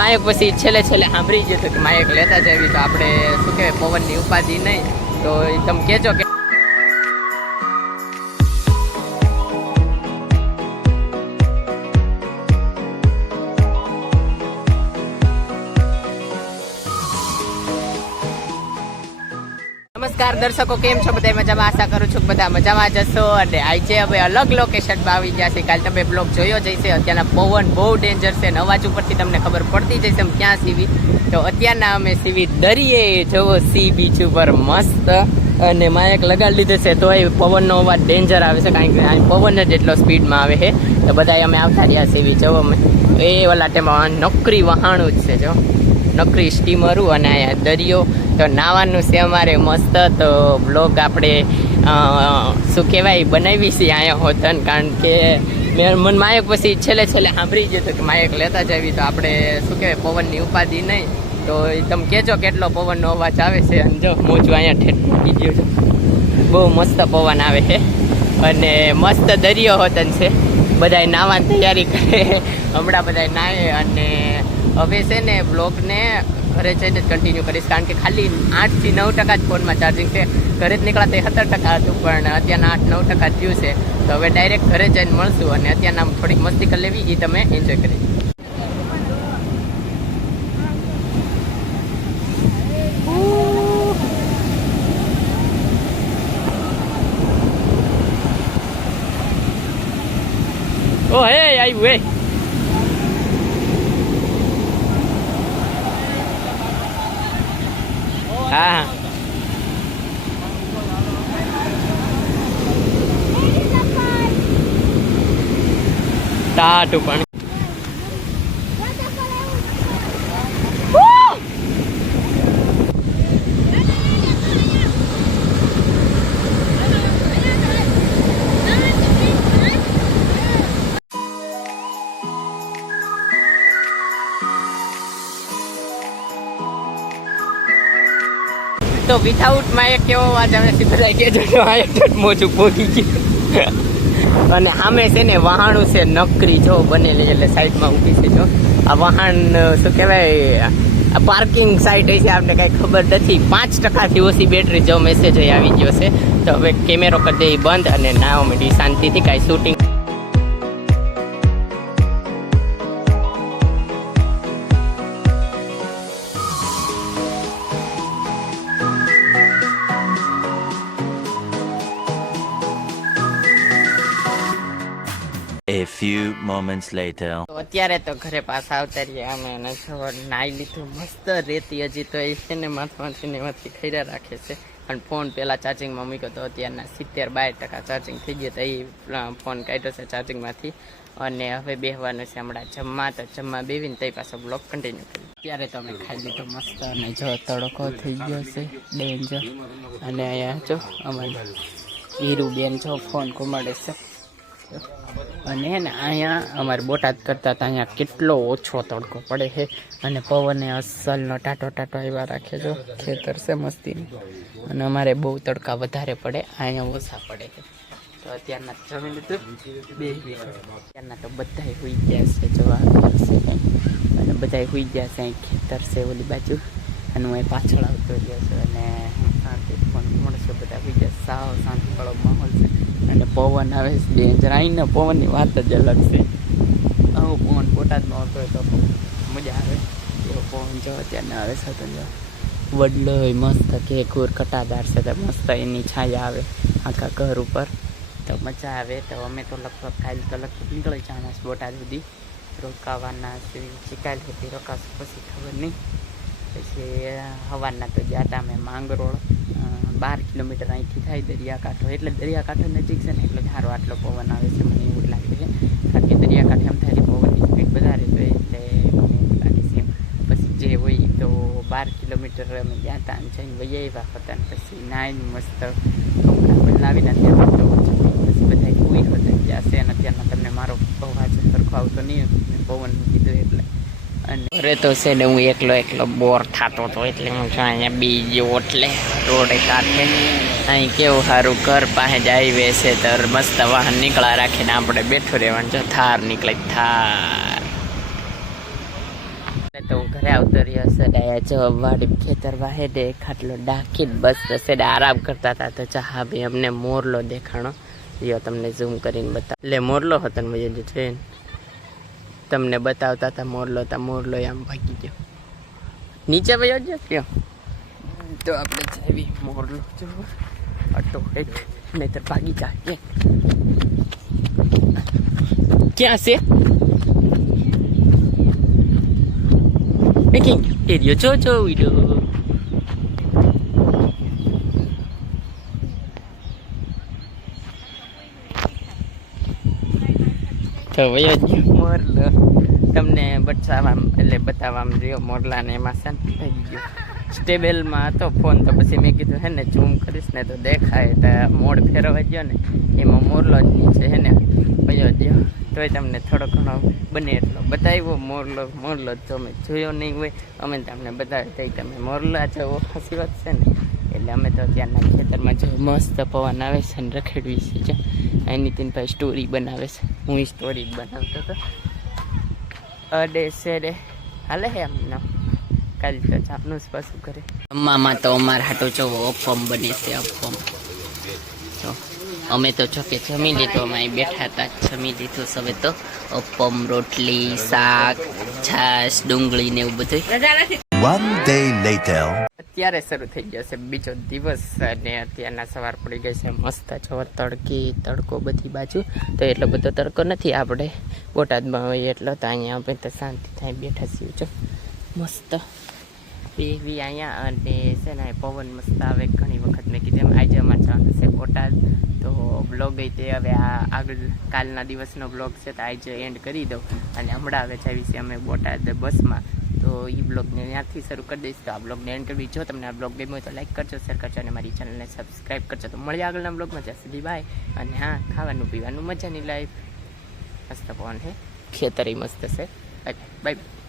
માયક પછી છેલ્લે સાંભળી ગયું હતું કે માયક લેતા જવી, તો આપણે શું કહેવાય પવનની ઉપાધિ નહીં, તો તમે કહેજો કે નમસ્કાર દર્શકો, કેમ છો બધા? મજામાં? આશા કરું છું બધા મજામાં જશો. અને આજે હવે અલગ લોકેશનમાં આવી ગયા છે. કાલે તમે બ્લોગ જોયો જશે. અત્યારના પવન બહુ ડેન્જર છે. અવાજ ઉપરથી તમને ખબર પડતી જશે અમે ક્યાં સીવી. તો અત્યારના અમે સીવી દરિયે, જોવો સી બીચ ઉપર મસ્ત. અને માયક લગાડી લીધો છે, તો એ પવનનો અવાજ ડેન્જર આવે છે, કારણ કે અહીં પવન જ એટલો સ્પીડમાં આવે છે. તો બધા અમે આવતા રહ્યા સીવી, જોવો અમે એ ઓલા ટાઈમમાં નકરી વહાણું જ છે, જો નકરી સ્ટીમરું અને અહીંયા દરિયો. તો નાવાનું છે અમારે મસ્ત. તો બ્લોગ આપણે શું કહેવાય બનાવી છીએ અહીંયા હોતન, કારણ કે મને માયક પછી છેલ્લે સાંભળી ગયું હતું કે માયક લેતા જવી, તો આપણે શું કહેવાય પવનની ઉપાધિ નહીં, તો તમે કહેજો કેટલો પવનનો અવાજ આવે છે. અને જો મોજું અહીંયા ઠેઠ મૂકી ગયું છે, બહુ મસ્ત પવન આવે છે અને મસ્ત દરિયો હોતન છે. બધા નાવાની તૈયારી કરે, હમણાં બધા નાહે. અને હવે છે ને બ્લોગને ઘરે જઈને જ કન્ટિન્યુ કરીશ, કારણ કે ખાલી 8 થી 9% જ ફોનમાં ચાર્જિંગ છે. ઘરે જ નીકળ્યા તે 17% હતું, પણ અત્યારના 8-9% થયું છે. તો હવે ડાયરેક્ટ ઘરે જઈને મળશું. અને અત્યારના થોડીક મસ્તી કરી લેવી, એ તમે એન્જોય કરી. ઓ હે આવ્યું હે. હા ટાટું પણ તો વિથઆઉટ માયક કેવો અવાજ આવે છે બધા કહેજો. માયક મોજું પોગી ગયું. અને સામે છે ને વહાણું છે નકરી, જો બનેલી, એટલે સાઈડમાં ઊભી છે. જો આ વહાણ શું કહેવાય, આ પાર્કિંગ સાઈડ છે, આપણે કાંઈ ખબર નથી. 5%થી ઓછી બેટરી, જો મેસેજ આવી ગયો છે. તો હવે કેમેરો કરી દે બંધ અને ના મળી શાંતિથી કાંઈ shooting. A few moments later. તો અત્યારે તો ઘરે પાછા આવતા રહ્યા અમે, અને નાહી લીધું મસ્ત. રેતી હજી તો એ છે ને માથામાંથી ખૈરા રાખે છે. અને ફોન પહેલાં ચાર્જિંગમાં મૂક્યો તો અત્યારના 70-72% ચાર્જિંગ થઈ ગયો. તો એ ફોન કાઢ્યો છે ચાર્જિંગમાંથી. અને હવે બેસવાનું છે હમણાં જમવા. તો જમવા બેવીને તઈ પાછો બ્લોગ કન્ટિન્યુ કર્યું. અત્યારે તો અમે ખાઈ લીધો મસ્ત. અને જો તડકો થઈ ગયો છે ડેન્જર. અને અહીંયા જો અમારે હીરુબેન જો ફોન ઘુમાડે છે. અને હે ને અહીંયા અમારે બોટાદ કરતાં તો અહીંયા કેટલો ઓછો તડકો પડે છે. અને પવને અસલનો ટાટો આવ્યા રાખે. જો ખેતર છે મસ્તીનું. અને અમારે બહુ તડકા વધારે પડે, અહીંયા ઓછા પડે છે. તો અત્યારના જમી લીધું અત્યારના તો બધા હોઈ ગયા છે. જોવા છે અને બધા હોઈ ગયા છે. અહીં ખેતર છે ઓલી બાજુ, અને હું અહીં પાછળ આવતો રહ્યો છું. અને શાંતિ પણ મળશે, બધા હોઈ ગયા. સાવ શાંતિવાળો માહોલ છે. અને પવન આવે છે ડેન્જર. અહીંના પવનની વાત જ અલગ છે. આવો પવન બોટાદમાં આવતો હોય તો મજા આવે એવો પવન જો અત્યારના આવે છે. તો જો વડલો હોય મસ્ત, ઘેઘૂર કટાદાર છે, તો મસ્ત એની છાયા આવે આખા ઘર ઉપર, તો મજા આવે. તો અમે તો લગભગ કાલ તો લગભગ નીકળી જવાના છે બોટાદ સુધી. રોકાવાના છે કાલ સુધી, રોકાશું પછી ખબર નહીં. પછી સવારના તો ગયા હતા અમે માંગરોળ, 12 કિલોમીટર અહીંથી થાય દરિયાકાંઠો. એટલે દરિયાકાંઠો નજીક છે ને, એટલે સારો આટલો પવન આવે છે, મને એવું લાગે છે. કારણ કે દરિયાકાંઠે એમ થાય પવનની સ્પીડ વધારે, તો એટલે મને એવું લાગે છે. પછી જે હોય તો 12 કિલોમીટર અમે ગયા હતા અને જઈને વહી આવ્યા હતા. અને પછી નાઈને મસ્ત કપડાં બદલાવીને અત્યારે તો પછી બધા કોઈ હતા ગયા છે. અને અત્યારના તમને મારો અવાજ સરખો આવતો નહીં, પવન કીધું એટલે. અને ઘરે તો છે ને હું એકલો બોર થતો હતો, એટલે હું અહીંયા બીજો એટલે રોડે કાંઠે. અહીં કેવું સારું ઘર પાસે જ હાઈવે છે, તો મસ્ત વાહન નીકળા રાખીને આપણે બેઠું રહેવાનું. જો થાર નીકળે, થાર તો ઘરે આવતો રહ્યો સડાયા જો વાડી ખેતર વાહે દે ખાટલો ડાકી બસ સેડા આરામ કરતા હતા તો ચા ભાઈ અમને મોરલો દેખાણો યો તમને ઝૂમ કરીને બતાવ એટલે મોરલો હતો ને જે છે તમને બતાવતા હતા મોરલો આમ ભાગી ગયો નીચે વયો ગયો કયો તો આપણે જાવી મોરલો જો અટો હેઠ નહીં તો ભાગી જાય ક્યાં છે Making video Jojo video. તો વયો જ મોરલો તમને બતાવવામાં રહ્યો મોરલાને એમાં શાંતિ થઈ ગયો સ્ટેબલમાં હતો ફોન તો પછી મેં કીધું હે ને ઝૂમ કરીશ ને તો દેખાય તો મોડ ફેરવાઈ ગયો ને એમાં મોરલો જ નીચે હે ને વયો ગયો તોય તમને થોડો ઘણો બને એટલો બતાવ્યો મોરલો જો અમે જોયો નહીં હોય અમે તમને બતાવી દઈ તમે મોરલા જવો હસી વાત છે ને એટલે અમે તો ત્યાંના ખેતરમાં જો મસ્ત પવન આવે છે ને રખેડવી છે અહીં નીતિનભાઈ સ્ટોરી બનાવે છે હું સ્ટોરી બનાવતો હતો અડે શેડે હાલે હે એમને કાલે તો ચાપનું જ પાછું કરે અમ્મામાં તો અમારા હાટો જો અપમ બને છે અપમ તો અમે તો જો કે જમી લીધું અમે અહીં બેઠા હતા જમી લીધું હવે તો અપમ રોટલી શાક છાશ ડુંગળી ને એવું બધું One day later. અત્યારે શરૂ થઈ ગયો છે બીજો દિવસ અને અત્યારના સવાર પડી ગઈ છે મસ્ત જો તડકો બધી બાજુ તો એટલો બધો તડકો નથી આપણે બોટાદમાં હોય એટલો તો અહીંયા આપણે તો શાંતિ થાય બેઠા છીએ જો મસ્ત એવી અહીંયા અને છે ને પવન મસ્ત આવે ઘણી વખત મેં કીધું એમ આજે અમારે જવાનું છે બોટાદ તો બ્લોગ તે હવે આ આગળ કાલના દિવસનો બ્લોગ છે તો આજે એન્ડ કરી દઉં અને હમણાં હવે જાવી છે અમે બોટાદ બસમાં તો એ બ્લોગને ત્યાંથી શરૂ કરી દઈશ તો આ બ્લોગને એન્ડ કરવી જો તમને આ બ્લોગ ગમ્યો હોય તો લાઈક કરજો શેર કરજો અને મારી ચેનલને સબસ્ક્રાઈબ કરજો તો મળીએ આગળના બ્લોગમાં જ્યાં સુધી બાય અને હા ખાવાનું પીવાનું મજાની લાઈફ મસ્ત પવન છે ખેતરી મસ્ત છે બાય બાય